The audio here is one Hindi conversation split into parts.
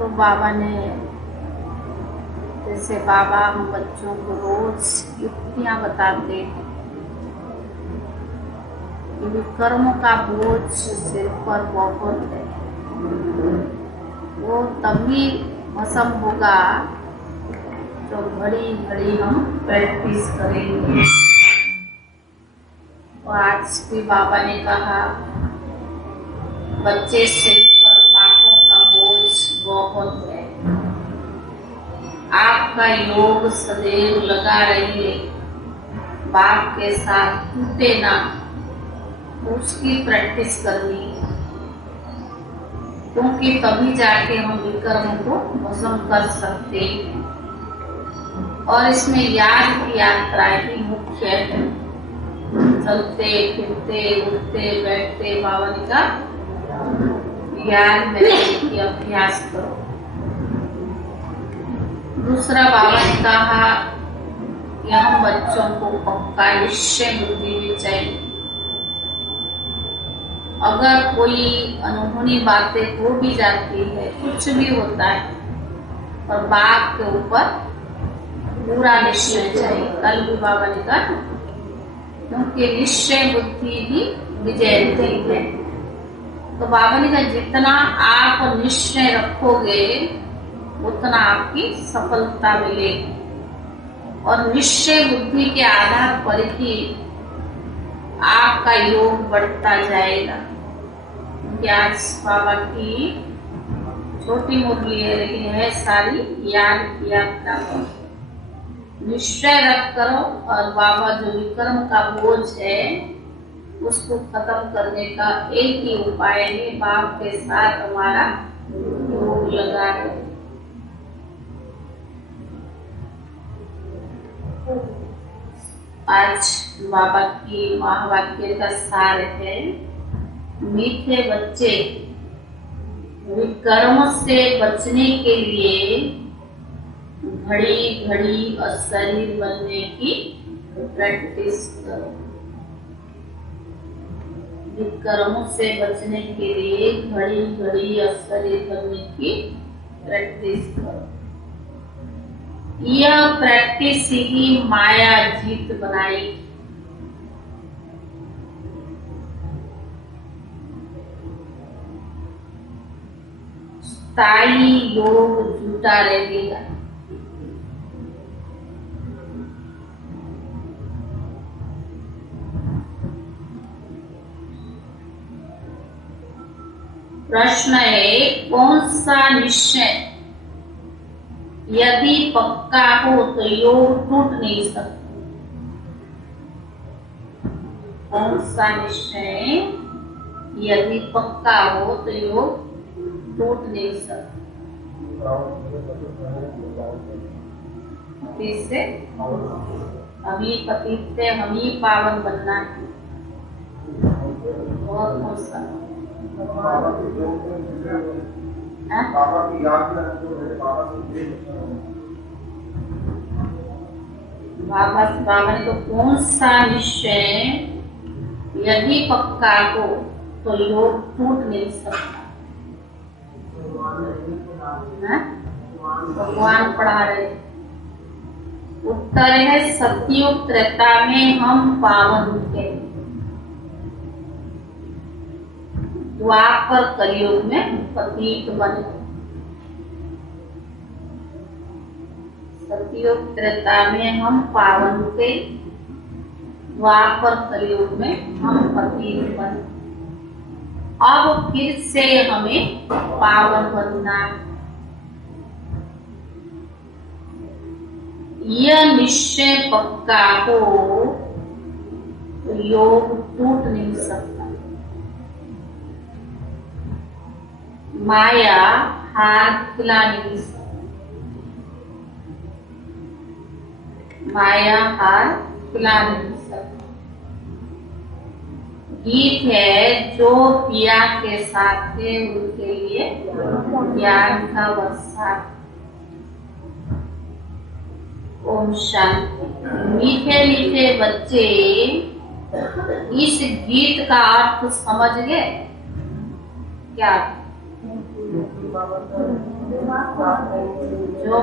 तो बाबा ने, जैसे बाबा हम बच्चों को रोज युक्तियां बताते हैं कि कर्म का बोझ सिर पर बहुत है, वो तभी भस्म होगा तो घड़ी घड़ी हम प्रैक्टिस करेंगे। तो आज भी बाबा ने कहा बच्चे सिर पर पापों का बोझ बहुत है, आपका योग सदैव लगा रहिए, बाप के साथ टूटे ना, उसकी प्रैक्टिस करनी है, क्योंकि तभी जाके हम विकर्म को भस्म कर सकते हैं। और इसमें याद की यात्रा ही मुख्य है, चलते फिरते उठते बैठते बाबा ने कहा याद में रहने की अभ्यास करो। दूसरा बाबा ने कहा कि हम बच्चों को पक्का निश्चय बुद्धि भी चाहिए। अगर कोई अनहोनी बातें हो भी जाती है, कुछ भी होता है, और बाप के ऊपर पूरा निश्चय चाहिए। कल भी बाबा ने कहा क्योंकि निश्चय बुद्धि ही विजय है। तो बाबा ने कहा जितना आप निश्चय रखोगे उतना आपकी सफलता मिलेगी, और निश्चय बुद्धि के आधार पर ही आपका योग बढ़ता जाएगा। आज बाबा की छोटी मुरली है, लेकिन है सारी याद किया करो, निश्चय रख करो। और बाबा जो विकर्म का बोझ है उसको खत्म करने का एक ही उपाय है, बाप के साथ हमारा योग लगा है। आज बाबा की महावाक्य का सार है, मीठे बच्चे विकर्म से बचने के लिए घड़ी घड़ी अशरीर बनने की प्रैक्टिस करो। विकर्म से बचने के लिए घड़ी घड़ी अशरीर बनने की प्रैक्टिस करो। यह प्रैक्टिस ही माया जीत बनाई। स्थायी योग झूठा रहेगा। प्रश्न है कौन सा निश्चय यदि पक्का हो तो योग टूट नहीं सकता? कौन सा निश्चय यदि पक्का हो तो योग टूट नहीं सकता? से हम ही पतित से हम ही पावन बनना है। बहुत मौसम बाबा ने तो कौन सा निश्चय यदि पक्का हो तो योग टूट नहीं सकता? भगवान पढ़ा रहे। उत्तर है सतयुग त्रेता में हम पावन थे, द्वापर कलयुग में पतित बने। सतयुग त्रेता में हम पावन थे, द्वापर कलयुग में हम पतित बने। अब फिर से हमें पावन बनना है। यह निश्चय पक्का हो तो योग टूट नहीं सकता। माया हार खिला नहीं सकती। माया हार खिला नहीं सकती। गीत है जो पिया के साथ थे उनके लिए ज्ञान का वर्षा। ओम शांति। मीठे मीठे बच्चे इस गीत का अर्थ समझ गए क्या? जो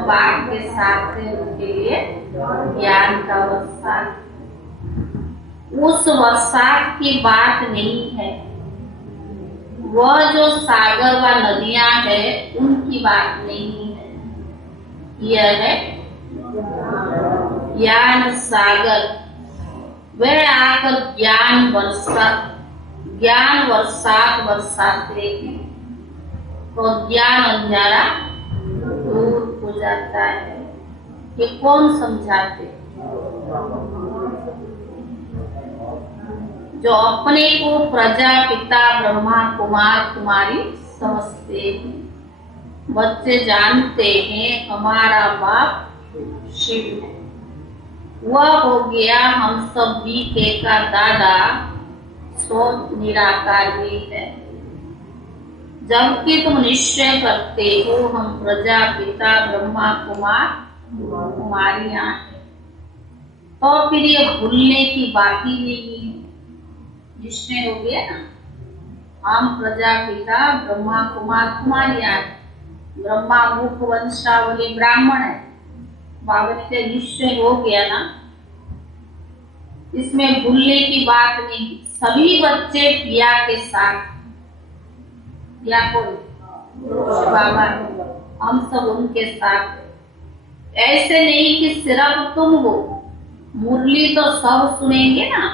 बाप के साथ है उनके लिए ज्ञान का वर्षा। उस वर्षा की बात नहीं है, वह जो सागर व नदियां है उनकी बात नहीं है। यह है ज्ञान सागर, वह आकर ज्ञान बरसाते हैं तो ज्ञान अंधारा दूर हो जाता है। ये कौन समझाते? जो अपने को प्रजापिता ब्रह्मा कुमार कुमारी समझते हैं। बच्चे जानते हैं हमारा बाप शिव है, वह हो गया हम सब बीके का दादा, सो निराकार भी है। जबकि तुम निश्चय करते हो हम प्रजापिता ब्रह्मा कुमार कुमारियां हैं, तो फिर ये भूलने की बात ही नहीं है। निश्चय हो गया ना, हम प्रजापिता ब्रह्मा कुमार कुमारियां हैं। ब्रह्मा मुख वंशावली ब्राह्मण है, बाबा से निश्चय हो गया ना, इसमें भूलने की बात नहीं। सभी बच्चे पिया के साथ, या कोई बाबा हम सब उनके साथ। ऐसे नहीं कि सिर्फ तुम हो, मुरली तो सब सुनेंगे ना,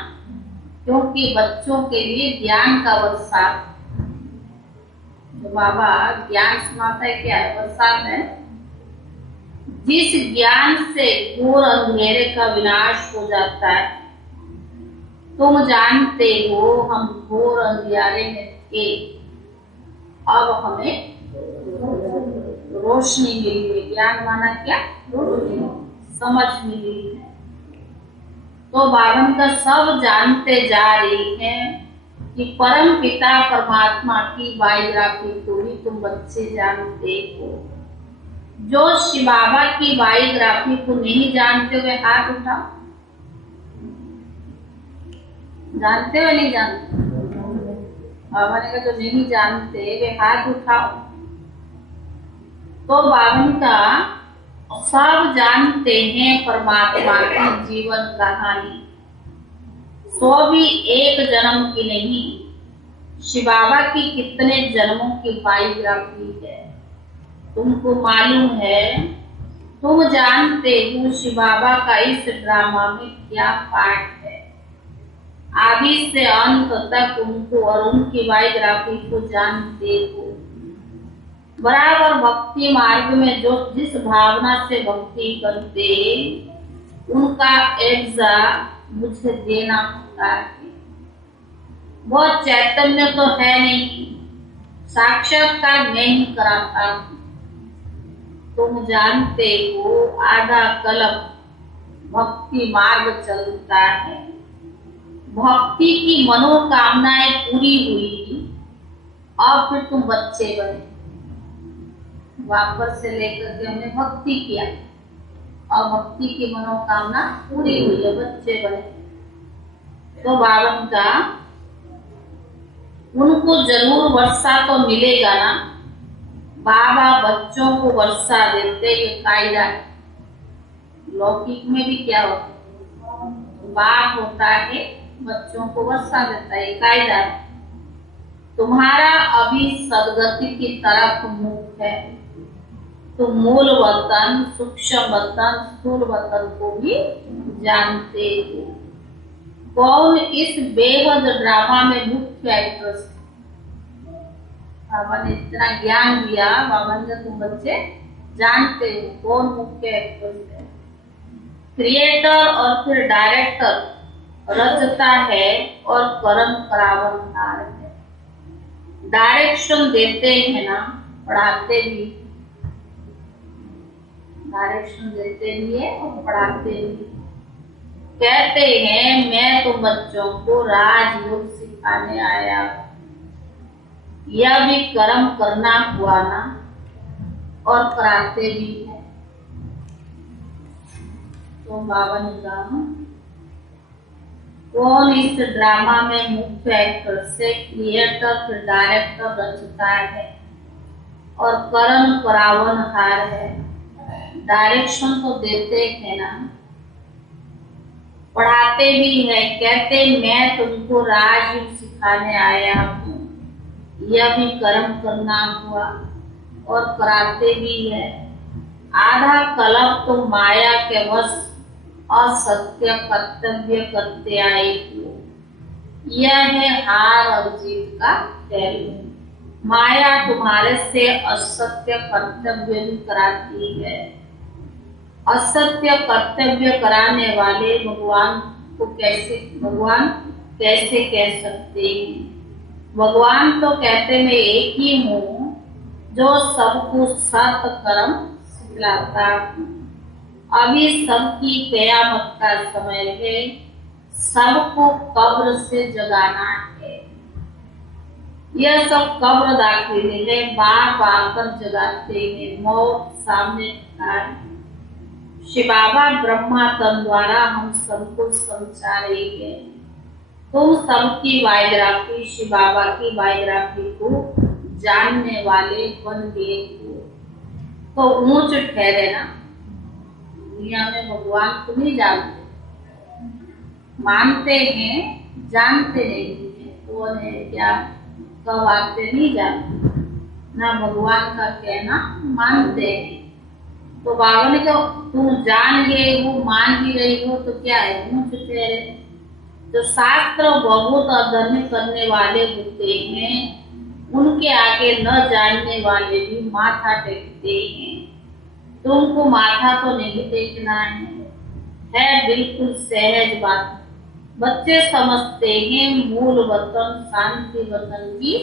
क्योंकि बच्चों के लिए ज्ञान का वर्षा। तो बाबा ज्ञान सुनाता है, क्या है? बरसात है। जिस ज्ञान से घोर अंधेरे का विनाश हो जाता है। तुम जानते हो हम घोर अंधियारे में थे, अब हमें रोशनी मिली है। ज्ञान माना क्या? समझ मिली है। तो बावन का सब जानते जा रही हैं कि परम पिता परमात्मा की बायोग्राफी को भी तुम बच्चे जानते हो। जो शिव बाबा की बायोग्राफी को नहीं जानते हुए हाथ उठाओ। जानते हो नहीं जानते? बाबा ने कहा जो नहीं जानते वे हाथ उठाओ। तो बावन का सब जानते हैं परमात्मा की जीवन कहानी, सो भी एक जन्म की नहीं, शिव बाबा की कितने जन्मों की बायोग्राफी है तुमको मालूम है। तुम जानते हो शिव बाबा का इस ड्रामा में क्या पार्ट है। आदि से अंत तक उनको और उनकी बायोग्राफी को जानते हो। बराबर भक्ति मार्ग में जो जिस भावना से भक्ति करते उनका एग्जा मुझे देना होता है। वह चैतन्य तो है नहीं, साक्षात्कार मैं ही कराता हूँ। तुम जानते हो आधा कल्प भक्ति मार्ग चलता है। भक्ति की मनोकामनाएं पूरी हुई, अब फिर तुम बच्चे बने। वापस से लेकर के हमने भक्ति किया, और भक्ति की मनोकामना पूरी हुई है, बच्चे बने। तो बावन का उनको जरूर वर्षा तो मिलेगा ना। बाबा बच्चों को वर्षा देते, ये कायदा है। लौकिक में भी क्या होता है? बाप होता है बच्चों को वर्षा देता है, कायदा है। तुम्हारा अभी सदगति की तरफ मुख है, तो मूल वतन, सूक्ष्म वतन, स्थूल वतन को भी जानते हो। कौन इस बेहद ड्रामा में मुख्य एक्ट्रेस? बाबा ने इतना ज्ञान दिया, बाबा ने तुम बच्चे जानते हो कौन मुख्य एक्ट्रेस है। क्रिएटर और फिर डायरेक्टर रचता है और कर्म करावनहार है। डायरेक्शन देते हैं ना, पढ़ाते भी, डायरेक्शन देते भी है और पढ़ाते भी। कहते हैं मैं तो बच्चों को राजयोग सिखाने आया। यह भी कर्म करना हुआ ना, और कराते भी है। तो बाबा ने कहा कौन इस ड्रामा में मुख्य एक्टर से क्रिएटर फिर डायरेक्टर रचता है। और कर्म परावन हार है। डायरेक्शन तो देते हैं ना, पढ़ाते भी है, कहते मैं तुमको राजयोग सिखाने आया हूँ, यह भी कर्म करना हुआ, और कराते भी है। आधा कलप तो माया के वश असत्य कर्तव्य करते आए हो, यह है हार और जीत का खेल। माया तुम्हारे से असत्य कर्तव्य भी कराती है। असत्य कर्तव्य कराने वाले भगवान कैसे कह सकते हैं? भगवान तो कहते मैं एक ही हूँ जो सबको सत कर्म सिखलाता हूँ। अभी सबकी कयामत का समय है, सबको कब्र से जगाना है। यह सब कब्र दाखिले है, बार बार कर जगाते हैं, मौत सामने है। शिव बाबा ब्रह्मा तन द्वारा हम सबको समझा रही है। तुम सबकी बायोग्राफी, शिव बाबा की बायोग्राफी को जानने वाले बन गए हो तो ऊंच ठहरे ना। दुनिया में भगवान को नहीं जानते, मानते हैं, जानते नहीं है कौन है क्या कब आते नहीं जानते ना। भगवान का कहना मानते हैं। तो बाबा ने कहा तुम जान गए हो, मान भी रही हो तो क्या है, ऊंच ठहरे। तो शास्त्र बहुत अध्ययन करने वाले होते हैं, उनके आगे न जानने वाले भी माथा टेकते हैं। तुमको माथा तो नहीं टेकना है बिल्कुल सहज बात। बच्चे समझते हैं मूल वतन शांति वतन की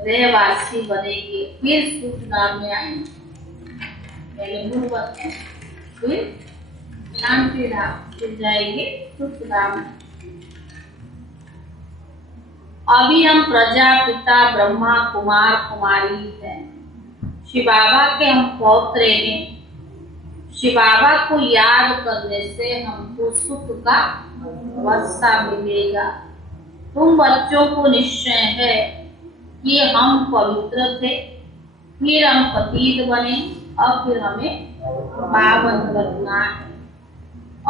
रहवासी बनेंगे, फिर सुख नाम में आएंगे। पहले मूल वतन, फिर शांति धाम, फिर जाएंगे सुख धाम। अभी हम प्रजापिता ब्रह्मा कुमार कुमारी हैं, शिव बाबा के हम पौत्र हैं। शिव बाबा को याद करने से हमको सुख का वर्षा मिलेगा। तुम बच्चों को निश्चय है कि हम पवित्र थे, फिर हम पतित बने और फिर हमें पावन बनना है।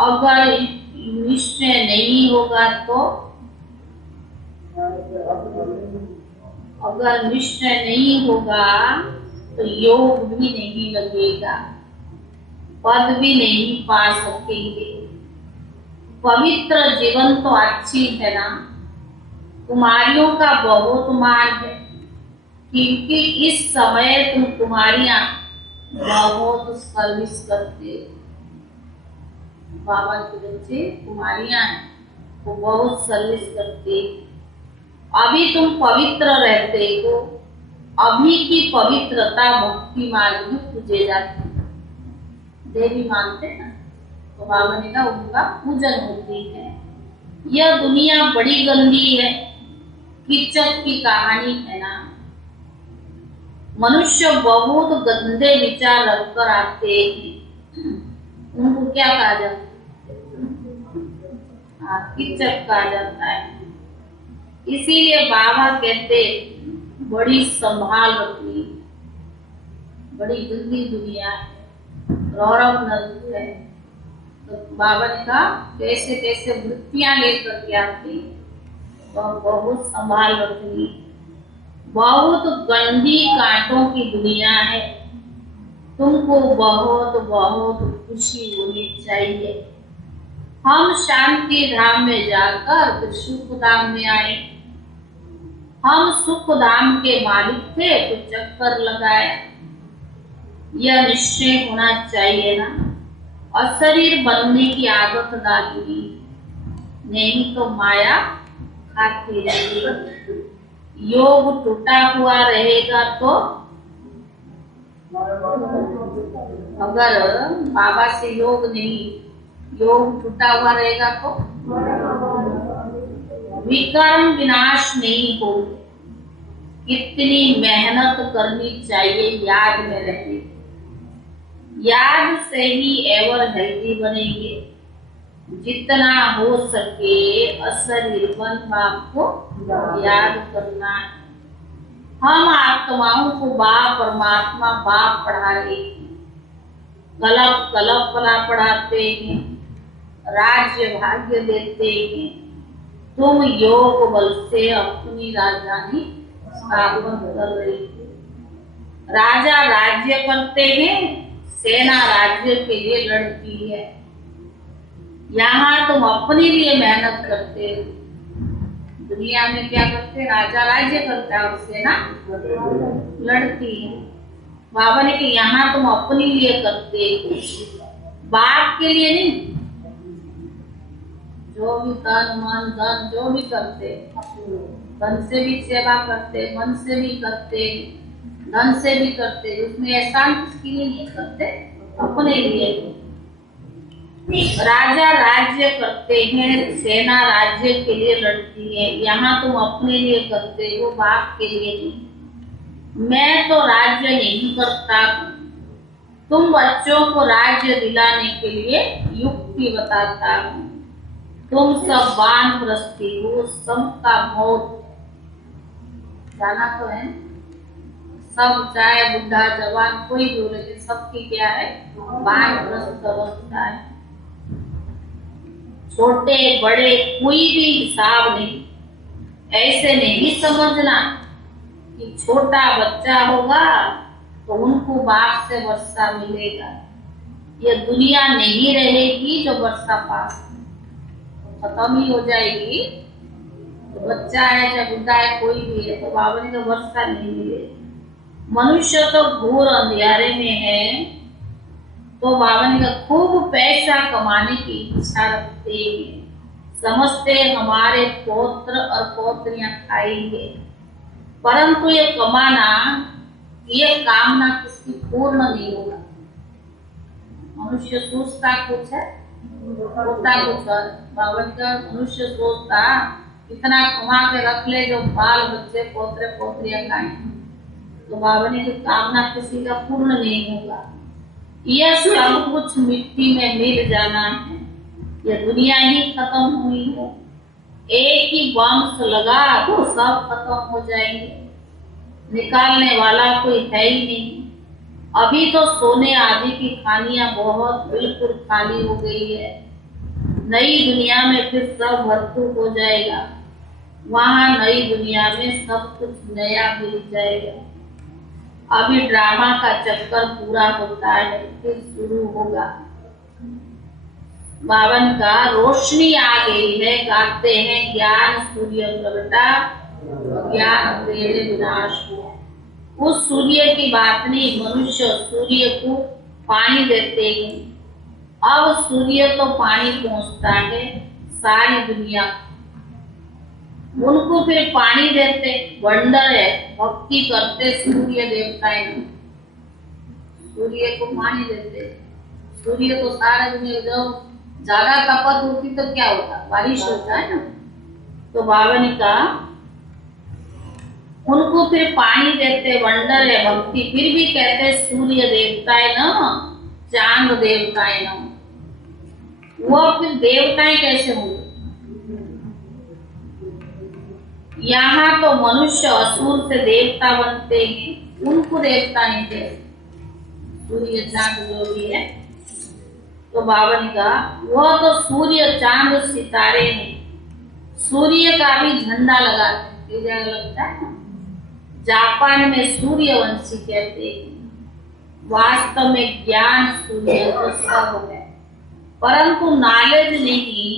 अगर निश्चय नहीं होगा तो, अगर निश्चय नहीं होगा तो योग भी नहीं लगेगा, पद भी नहीं पा सकेंगे। पवित्र जीवन तो अच्छी है ना। कुमारियों का बहुत मान है क्योंकि इस समय तुम कुमारियां बहुत सर्विस करते। बाबा के बच्चे कुमारियां हैं, वो बहुत सर्विस करते। अभी तुम पवित्र रहते हो, अभी की पवित्रता भक्ति मार्ग में पूजे जाती है। देवी मानते ना तो बाबा ने कहा उनका पूजन होती है। यह दुनिया बड़ी गंदी है, कीचक की कहानी है ना। मनुष्य बहुत गंदे विचार रखकर आते हैं, उनको क्या कहा जाता है? कीचक कहा जाता है। इसीलिए बाबा कहते बड़ी संभाल रखनी, बड़ी गंदी दुनिया है, गौरव नदी है। तो बाबा ने कहा कैसे कैसे वृत्तियां लेकर के आती, तो बहुत संभाल रखनी। बहुत गंदी कांटों की दुनिया है, तुमको बहुत बहुत खुशी होनी चाहिए। हम शांति धाम में जाकर फिर सुख धाम में आए। हम सुख धाम के मालिक थे तो चक्कर लगाए, यह निश्चय होना चाहिए ना। और शरीर बनने की आदत डाली, नहीं तो माया खाती रहेगी। योग टूटा हुआ रहेगा तो, अगर बाबा से योग नहीं, योग टूटा हुआ रहेगा तो विकर्म विनाश नहीं हो। कितनी मेहनत करनी चाहिए याद में रहे, याद से ही एवर हेल्दी बनेंगे। जितना हो सके अशरीर बन बाप को याद करना है। हम आत्माओं को परमात्मा बाप पढ़ा रहे हैं, कल्पना पढ़ाते हैं, राज्य भाग्य देते हैं। तुम योग बल से अपनी राजधानी स्थापन कर रही हो। राजा राज्य करते हैं, सेना राज्य के लिए लड़ती है। यहाँ तुम अपने लिए मेहनत करते हो। दुनिया में क्या करते हैं? राजा राज्य करता है और सेना लड़ती है। बाबा ने कि यहाँ तुम अपने लिए करते हो, बाप के लिए नहीं। जो भी तन मन धन जो भी करते, धन से भी सेवा करते, मन से भी करते, धन से भी करते, उसमें एहसान किसके लिए नहीं करते? अपने लिए। राजा राज्य करते हैं, सेना राज्य के लिए लड़ती है। यहाँ तुम अपने लिए करते हो, बाप के लिए नहीं। मैं तो राज्य नहीं करता, तुम बच्चों को राज्य दिलाने के लिए युक्ति बताता हूँ। तुम सब वानप्रस्थी हो, सबका मौत जाना तो है। सब चाहे बुढ़ा जवान कोई भी हो, लेकिन सबकी क्या है? वानप्रस्थ अवस्था है। छोटे बड़े कोई भी हिसाब नहीं। ऐसे नहीं समझना कि छोटा बच्चा होगा तो उनको बाप से वर्षा मिलेगा। ये दुनिया नहीं रहेगी जो वर्षा पास खत्म ही हो जाएगी। तो बच्चा है चाहे बुढ़ा है कोई भी है, तो बाबा ने तो वर्षा नहीं मिलेगी। मनुष्य तो घोर अंधियारे में है, तो बाबा ने कहा खूब पैसा कमाने की इच्छा रखते हैं, समझते हमारे पौत्र और पौत्रियां खाएंगे, परंतु ये कमाना, ये कामना किसकी पूर्ण नहीं होगा। मनुष्य सोचता कुछ है, होता कुछ है। बाबा का मनुष्य सोचता इतना कमा के रख ले जो बाल बच्चे पोत्रे पोत्रियां खाएं, तो बाबा ने जो कामना किसी का पूर्ण नहीं होगा। यह सब कुछ मिट्टी में मिल जाना है, यह दुनिया ही खत्म हुई है। एक ही वंश लगा तो सब खत्म हो जाएंगे, निकालने वाला कोई है ही नहीं। अभी तो सोने आदि की खानियां बहुत बिल्कुल खाली हो गई है। नई दुनिया में फिर सब भरपूर हो जाएगा। वहां नई दुनिया में सब कुछ नया मिल जाएगा। अभी ड्रामा का चक्कर पूरा होता है, फिर शुरू होगा। बावन का रोशनी आ गई है, गाते हैं ज्ञान सूर्य प्रगटा, ज्ञान अंधेरे विनाश हुआ। उस सूर्य की बात नहीं, मनुष्य सूर्य को पानी देते हैं। अब सूर्य तो पानी पहुंचता है सारी दुनिया, उनको फिर पानी देते। वंडर है, भक्ति करते सूर्य देवताएं, सूर्य को पानी देते। सूर्य को सारे दुनिया जब ज्यादा तपत होती तो क्या होता? बारिश होता है ना। तो बाबा ने कहा उनको फिर पानी देते, वंडर है भक्ति। फिर भी कहते सूर्य देवताएं न, चांद देवताएं न। वो फिर देवताएं कैसे होंगे? यहाँ तो मनुष्य असुर से देवता बनते हैं, उनको देवता नहीं थे। सूर्य चांद जो भी है, तो बाबा ने कहा वह तो सूर्य चांद सितारे हैं। सूर्य का भी झंडा लगाते लगता है। जापान में सूर्यवंशी कहते हैं। वास्तव में ज्ञान सूर्य तो सब है, परंतु नॉलेज नहीं।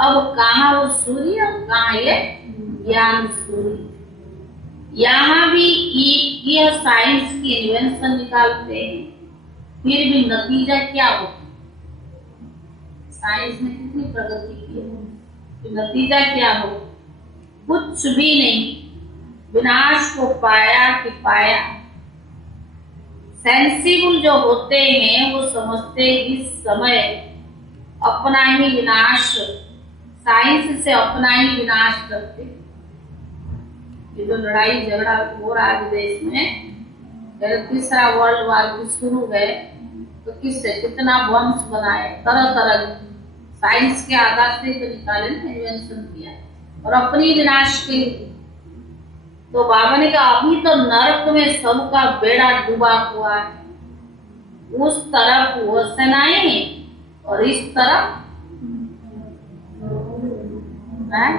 अब कहाँ वो सूर्य, कहाँ ये ज्ञान सूर्य। यहाँ भी यह साइंस की इन्वेंशन निकालते हैं, फिर भी नतीजा क्या होता? साइंस ने कितनी प्रगति की है, नतीजा क्या हो? कुछ भी नहीं। विनाश को पाया कि पाया। सेंसिबल जो होते हैं वो समझते इस समय अपना ही विनाश, साइंस से अपना ही विनाश करते। ये जो लड़ाई झगड़ा हो रहा है देश में, तीसरा वर्ल्ड वार की शुरू है, तो किससे कितना वंश बनाए, तरह तरह साइंस के आधार से तो निकाले, इन्वेंशन किया और अपनी विनाश के लिए। तो बाबा ने कहा अभी तो नरक में सबका बेड़ा डूबा हुआ है, उस तरफ वो सेनाएं और इस तरफ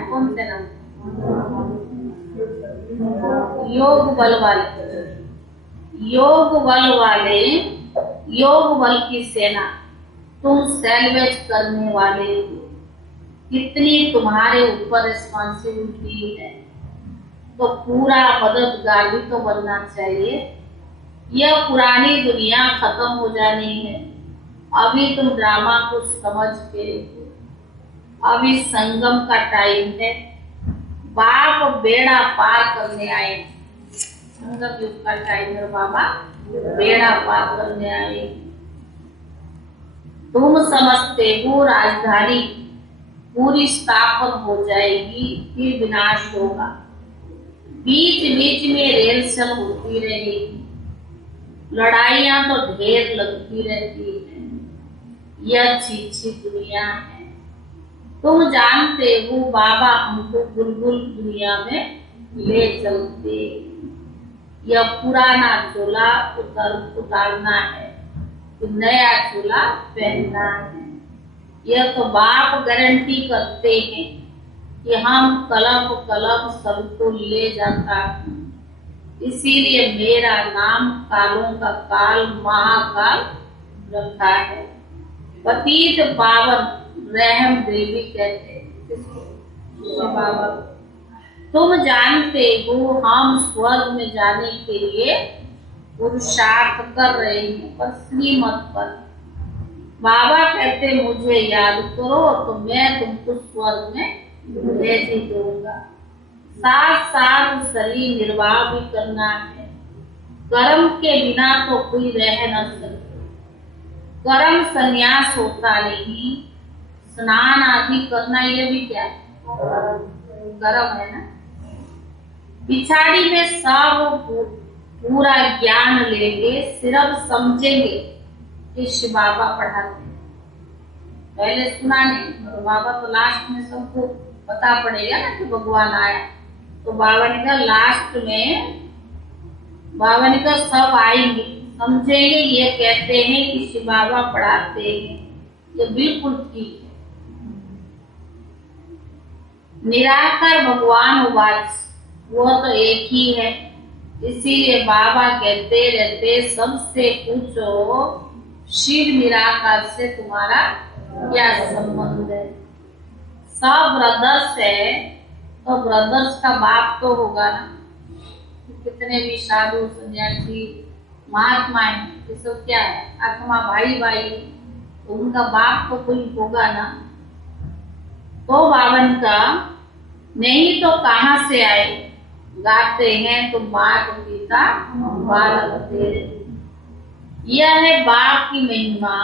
कौन सेना? योग बल वाले, योग बल वाले, योग बल की सेना। तुम सैल्वेज करने वाले हो, कितनी तुम्हारे ऊपर रिस्पॉन्सिबिलिटी है, तो पूरा मददगार भी तो बनना चाहिए। यह पुरानी दुनिया खत्म हो जानी है, अभी तुम ड्रामा को समझ के, अभी संगम का टाइम है, बाप बेड़ा पार करने आए। संगम युग का टाइम है, बाबा बेड़ा पार करने आए। तुम समझते हो राजधानी पूरी स्थापन हो जाएगी, फिर विनाश होगा, बीच बीच में रेलचल होती रहेगी, लड़ाइयां तो ढेर लगती रहती है। यह अच्छी दुनिया है। तुम जानते हो बाबा हमको बुलबुल दुनिया में ले चलते। यह पुराना चोला उतारना है, नया चोला पहनना है। यह तो बाप गारंटी करते हैं कि हम कलम सबको ले जाता हूँ, इसीलिए मेरा नाम कालों का काल महाकाल रखा है। पतित पावन रहम देवी कहते बाबा। तुम जानते हो हम स्वर्ग में जाने के लिए पुरुषार्थ कर रहे हैं, पर श्रीमत पर। बाबा कहते मुझे याद करो तो मैं तुमको स्वर्ग में भेज ही दूंगा। साथ साथ शरीर निर्वाह भी करना है, कर्म के बिना तो कोई रह न सकते। कर्म संन्यास होता नहीं, स्नान आदि करना ये भी क्या है? कर्म है ना। पिछाड़ी में सब पूरा ज्ञान लेंगे, सिर्फ समझेंगे कि शिव बाबा पढ़ाते हैं। पहले सुना नहीं, तो बाबा तो लास्ट में सबको पता पड़ेगा ना कि भगवान आया। तो बाबा ने कहा लास्ट में, बाबा ने कहा सब आएंगे, समझेंगे ये कहते हैं कि शिव बाबा पढ़ाते हैं, ये बिल्कुल ठीक है। निराकार भगवान उवाच, वो तो एक ही है, इसीलिए बाबा कहते रहते सबसे पूछो शिव निराकार से तुम्हारा क्या संबंध है। सब ब्रदर्स है तो ब्रदर्स का बाप तो होगा ना। कितने भी साधु सन्यासी महात्मा है, ये सब क्या है? आत्मा भाई भाई, तो उनका बाप तो कोई होगा ना। तो बावन का नहीं तो कहाँ से आए, गाते हैं तो माता पिता बालक तेरे। यह है बाप की महिमा।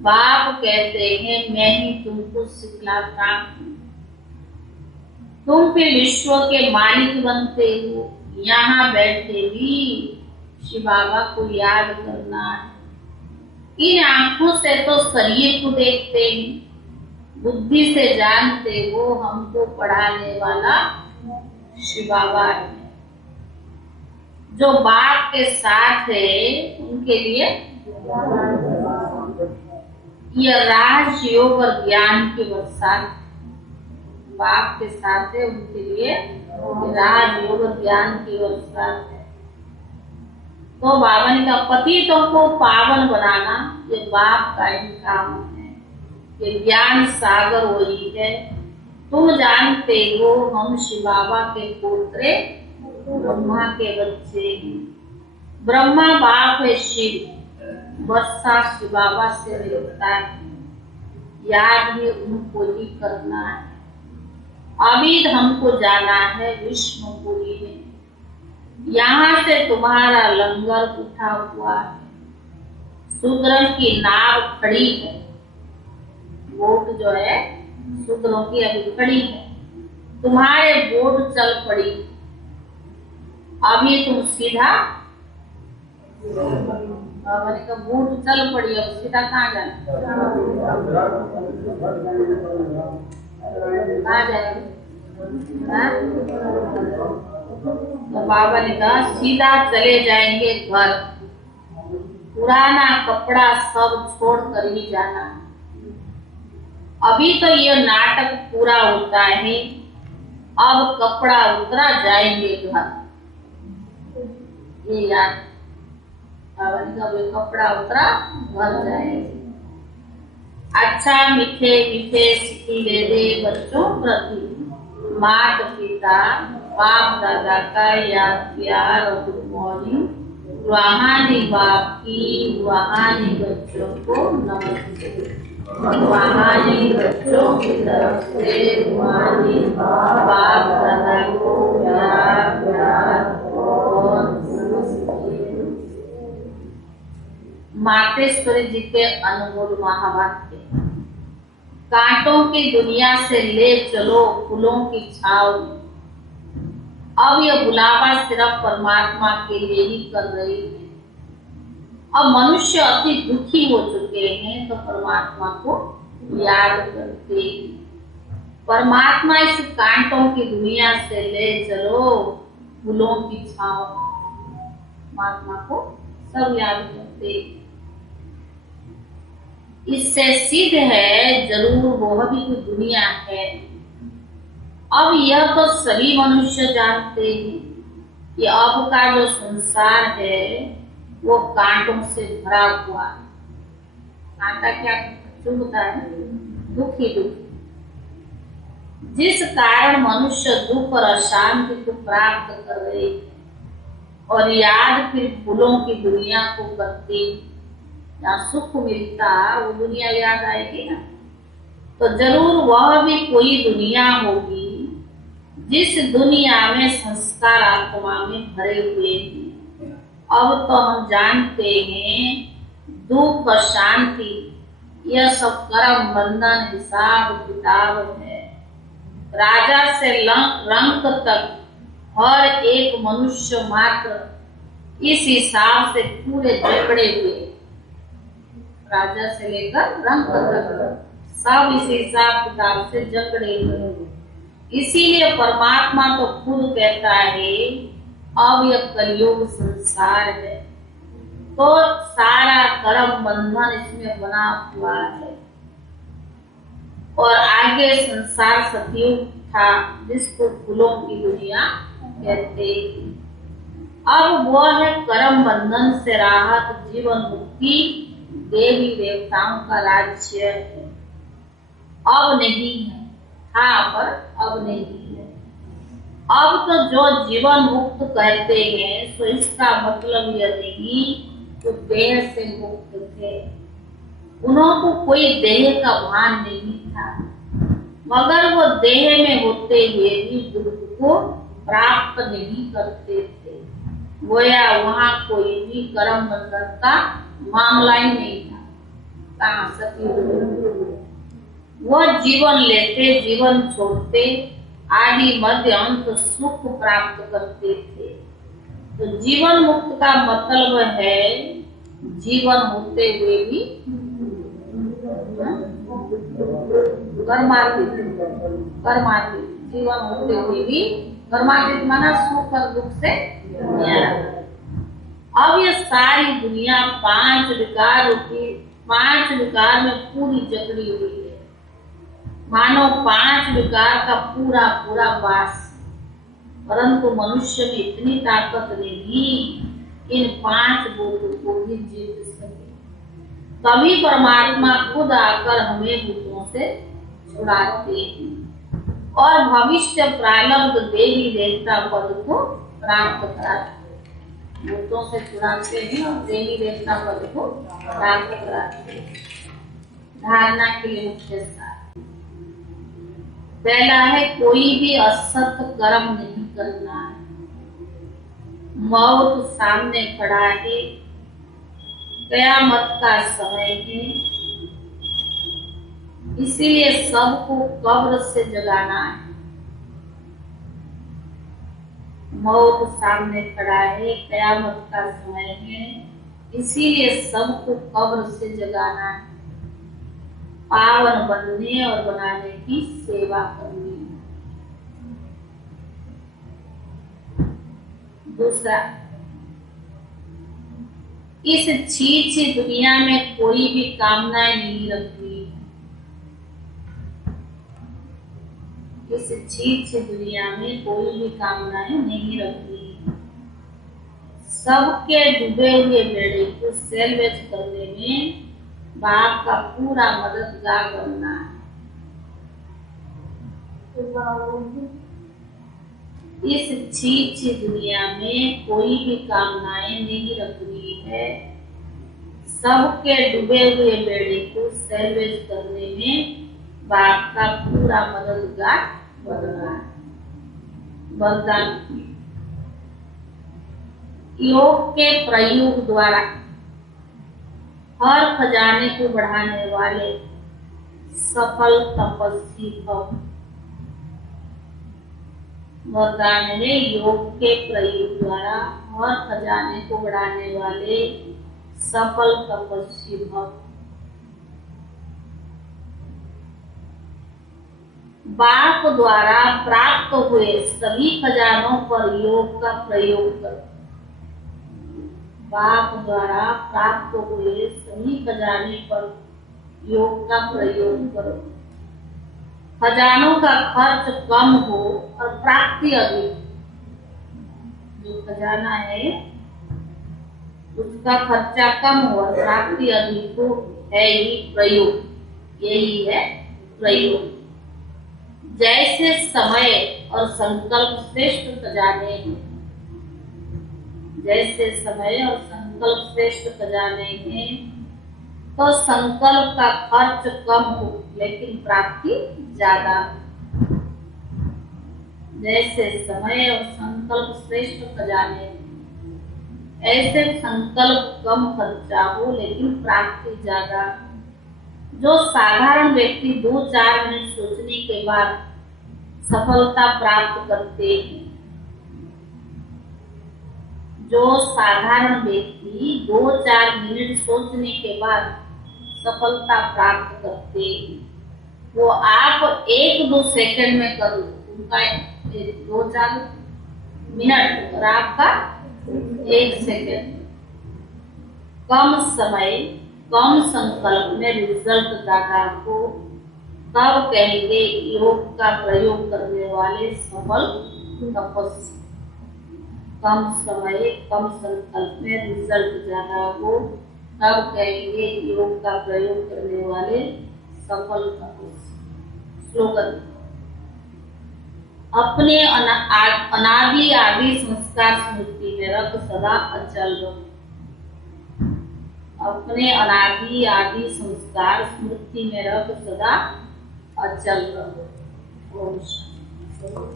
बाप कहते हैं मैं ही तुमको सिखलाता हूँ, तुम फिर विश्व के मालिक बनते हो। यहाँ बैठे भी शिव बाबा को याद करना है। इन आंखों से तो शरीर को देखते हैं, बुद्धि से जानते हो हमको पढ़ाने वाला शिव बाबा है। जो बाप के साथ है उनके लिए यह राजयोग और ज्ञान की वर्षा। बाप के साथ है उनके लिए राजयोग और ज्ञान की वर्षा है। तो बाबा ने कहा पतितों को पावन बनाना ये बाप का ही काम है, ये ज्ञान सागर वही है। तुम जानते हो हम शिव बाबा के पोत्रे, ब्रह्मा के बच्चे हैं। ब्रह्मा बाप है शिव, वर्षा शिव बाबा से मिलता है, याद भी उनको ही करना है। अभी हमको जाना है विष्णुपुरी में, यहाँ से तुम्हारा लंगर उठा हुआ है, शूद्रों की नाव खड़ी है। बोट जो है शूद्रों की अभी खड़ी है, तुम्हारे बोट चल पड़ी। अभी तुम सीधा, बाबा ने कहा बोट चल पड़ी, अब सीधा कहाँ जाना? कहाँ जाएगी? तो बाबा ने कहा सीधा चले जाएंगे घर, पुराना कपड़ा सब छोड़ कर ही जाना। अभी तो ये नाटक पूरा होता है, अब कपड़ा उतरा जाएंगे घर। ये याद बाबा ने कहा कपड़ा उतरा घर जाएंगे। अच्छा मीठे मीठे सिक्के दे बच्चों प्रति, माता पिता बाप दादा का याद प्यार और गुड मॉर्निंग, रूहानी बाप की रूहानी बच्चों को नमस्ते। रूहानी बच्चों की तरफ से रूहानी बाप दादा को प्यार प्यार और नमस्ते। मातेश्वरी जी के अनमोल महावाक्य, कांटों की दुनिया से ले चलो फूलों की छाव। अब यह बुलावा सिर्फ परमात्मा के लिए ही कर रही है। अब मनुष्य अति दुखी हो चुके हैं तो परमात्मा को याद करते हैं। परमात्मा इस कांटों की दुनिया से ले चलो फूलों की छाव, परमात्मा को सब याद करते हैं। इससे सिद्ध है जरूर वह भी कोई दुनिया है। अब यह तो सभी मनुष्य जानते हैं कि अब का जो संसार है वो कांटों से भरा हुआ है। कांटा क्या चुभता है? दुखी दुखी, जिस कारण मनुष्य दुख और अशांति को प्राप्त कर रहे और याद फिर फूलों की दुनिया को करते। जहाँ सुख मिलता वो दुनिया याद आएगी ना, तो जरूर वह भी कोई दुनिया होगी जिस दुनिया में संस्कार आत्मा में भरे हुए हैं। अब तो हम जानते हैं दुख और शांति यह सब कर्म बंधन हिसाब किताब है। राजा से रंक तक हर एक मनुष्य मात्र इस हिसाब से पूरे जकड़े हुए, राजा से लेकर रंक तक सब इस हिसाब किताब से जकड़े हुए। इसीलिए परमात्मा तो खुद कहता है अब यह कलयुग संसार है, तो सारा कर्म बंधन इसमें बना हुआ है। और आगे संसार सतयुग था जिसको फूलों की दुनिया कहते हैं। अब वो है कर्म बंधन से राहत, जीवन मुक्ति, देवी देवताओं का राज्य है। अब नहीं है, हाँ पर अब नहीं है। अब तो जो जीवन मुक्त कहते हैं तो इसका मतलब यह नहीं कि देह से मुक्त थे। उनको कोई देह का भान नहीं था, मगर वो देह में होते हुए भी दुख को प्राप्त नहीं करते थे। गोया वहाँ कोई भी कर्म बंधन का मामला ही नहीं था। कहाँ सती वो जीवन लेते, जीवन छोड़ते, आदि मध्य अंत सुख प्राप्त करते थे। तो जीवन मुक्त का मतलब है जीवन होते हुए भी कर्मातीत, जीवन होते हुए भी कर्मातीत माना सुख और दुख से न्यारा। अब ये सारी दुनिया पांच विकार में पूरी जकड़ी हुई है। मानो पांच विकार का पूरा पूरा वास, परंतु मनुष्य में इतनी ताकत नहीं इन पांच भूतों को भी जीत सके। तभी परमात्मा खुद आकर हमें भूतों से छुड़ाते हैं और भविष्य प्रारब्ध देवी देवता पद को प्राप्त कराते हैं। भूतों से छुड़ाते हैं और देवी देवता पद को प्राप्त कराते हैं। धारणा के लिए मुख्य सार पहला है कोई भी असत कर्म नहीं करना है। मौत सामने खड़ा है, कयामत का समय है, इसीलिए सबको कब्र से जगाना है। मौत सामने खड़ा है, कयामत का समय है, इसीलिए सबको कब्र से जगाना है। पावन बनने और बनाने की सेवा करनी है। दूसरा, इस छीछ दुनिया में कोई भी कामनाएं नहीं रखती। इस छीछ दुनिया में कोई भी कामनाएं नहीं रखती। सबके डूबे हुए बेड़े को सैल्वेज करने में बाप का पूरा मददगार बनना है। इस छीछ दुनिया में कोई भी कामनाएं नहीं रखनी है। सबके डूबे हुए बेड़े को सैल्वेज करने में बाप का पूरा मददगार बनना है। वरदान, योग के प्रयोग द्वारा हर खजाने को बढ़ाने वाले सफल तपस्वी भव। वरदान है, योग के प्रयोग द्वारा हर खजाने को बढ़ाने वाले सफल तपस्वी भव। बाप द्वारा प्राप्त हुए सभी खजानों पर योग का प्रयोग करो। बाप द्वारा प्राप्त हुए सभी खजाने पर योग का प्रयोग करो। खजानों का खर्च कम हो और प्राप्ति अधिक। जो खजाना है उसका खर्चा कम हो और प्राप्ति अधिक हो, है ही प्रयोग। यही है प्रयोग। जैसे समय और संकल्प श्रेष्ठ खजाने हैं, जैसे समय और संकल्प श्रेष्ठ खजाने हैं, तो संकल्प का खर्च कम हो लेकिन प्राप्ति ज्यादा। जैसे समय और संकल्प श्रेष्ठ खजाने, ऐसे संकल्प कम खर्चा हो लेकिन प्राप्ति ज्यादा। जो साधारण व्यक्ति 2-4 मिनट सोचने के बाद सफलता प्राप्त करते हैं, जो साधारण व्यक्ति 2-4 मिनट सोचने के बाद सफलता प्राप्त करते हैं, वो आप 1-2 सेकंड में करो। उनका 2-4 मिनट और आपका 1 सेकंड। कम समय कम संकल्प में रिजल्ट ज्यादा हो, तब कहेंगे योग का प्रयोग करने वाले सफल तपस्वी। कम समय कम संकल्प में रिजल्ट ज्यादा हो, तब कहेंगे योग का प्रयोग करने वाले सफल तपस्वी। स्लोगन, अपने अनादि आदि संस्कार स्मृति में रख सदा अचल रहो। अपने अनादि आदि संस्कार स्मृति में रख सदा अचल रहो।